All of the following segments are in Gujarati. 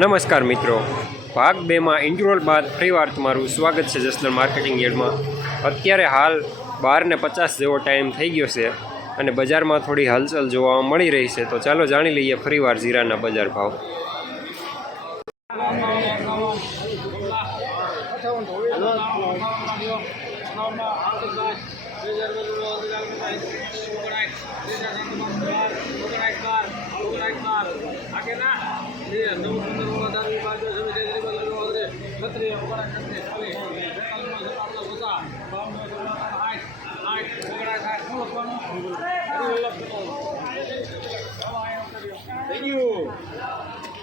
નમસ્કાર મિત્રો. ભાગ બેમાં ઇન્ટરવલ બાદ ફરીવાર તમારું સ્વાગત છે જસદણ માર્કેટિંગ યાર્ડમાં. અત્યારે હાલ બારને પચાસ જેવો ટાઈમ થઈ ગયો છે અને બજારમાં થોડી હલચલ જોવા મળી રહી છે. તો ચાલો જાણી લઈએ ફરીવાર જીરાના બજાર ભાવ.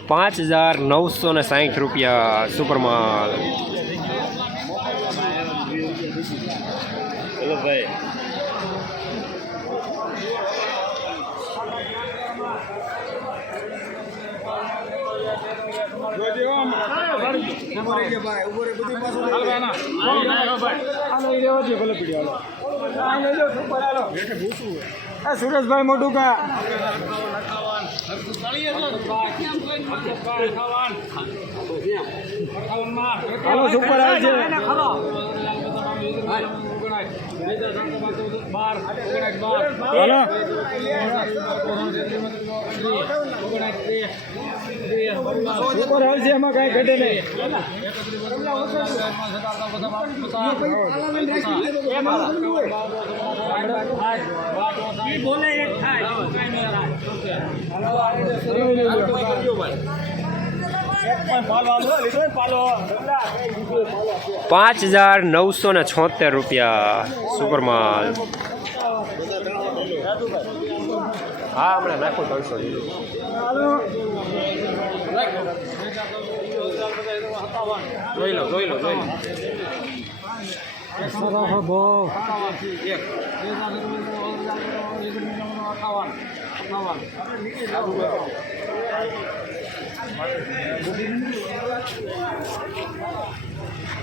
પાંચ હજાર નવસો ને સાહીઠ રૂપિયા સુપરમાલ ભાઈ સુરેશભાઈ મોટું કા હાલો સુપર આવે છે હાલો. સુપર હાલ છે એમાં કાંઈ ઘટે નહીં. પાંચ હજાર નવસો ને છોતેર રૂપિયા સુપરમાલ. હા, હમણાં નાખું ત્રણસો. જોઈ લો જોઈ લો જોઈ લો.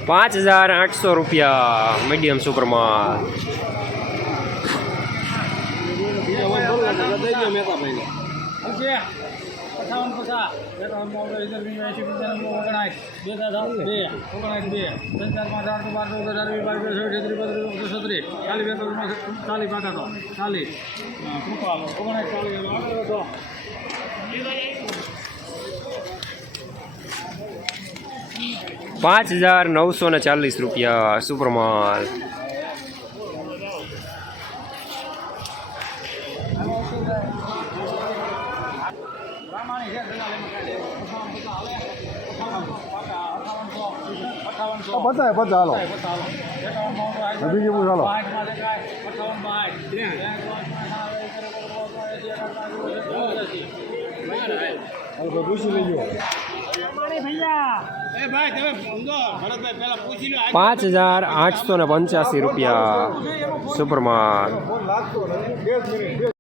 પાંચ હજાર આઠસો રૂપિયા મીડિયમ સુપરમાં પાંચ હજાર નવસો ને ચાલીસ રૂપિયા સુપરમાલ. પચાય પચાય હાલો. બીજું પૂછ હાલો. પાંચ હજાર આઠસો ને પંચ્યાસી રૂપિયા સુપરમાલ હાલો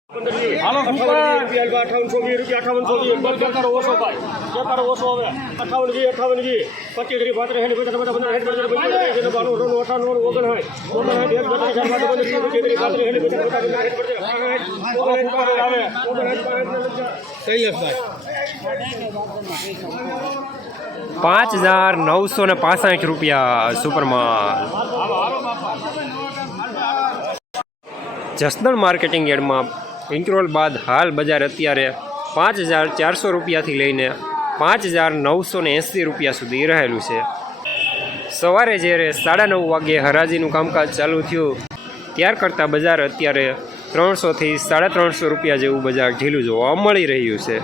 અઠાવનસો વીસ રૂપિયા અઠાવનસો વીસ બેકારો ઓછો ભાઈ બેકારો ઓછો હવે અઠાવન વી અઠાવન વી પચીસ ત્રીસ પાંત્રીસ હેઠ બધા બધા બધા હેઠ બધા બધા બાણું અઠાણું અઠાણું ઓગણ હોય ઓગણ હેઠ બધા હેઠ બધા બધા પચીસ ત્રીસ પાંત્રીસ હેઠ બધા બધા બધા હેઠ બધા ઓગણ હેઠ પાંચ આવે ઓગણ હેઠ પાંચ પાંચ હજાર નવસો ને પાસઠ રૂપિયા સુપરમાલ જસદણ માર્કેટિંગ યાર્ડમાં ઇન્ટરવલ બાદ હાલ બજાર અત્યારે પાંચ હજાર ચારસો રૂપિયાથી લઈને પાંચ હજાર નવસો ને એંસી રૂપિયા સુધી રહેલું છે. સવારે જ્યારે સાડા નવ વાગ્યે હરાજીનું કામકાજ ચાલુ થયું, ત્યાર કરતાં બજાર અત્યારે ત્રણસોથી સાડા ત્રણસો રૂપિયા જેવું બજાર ઢીલું જોવા મળી રહ્યું છે.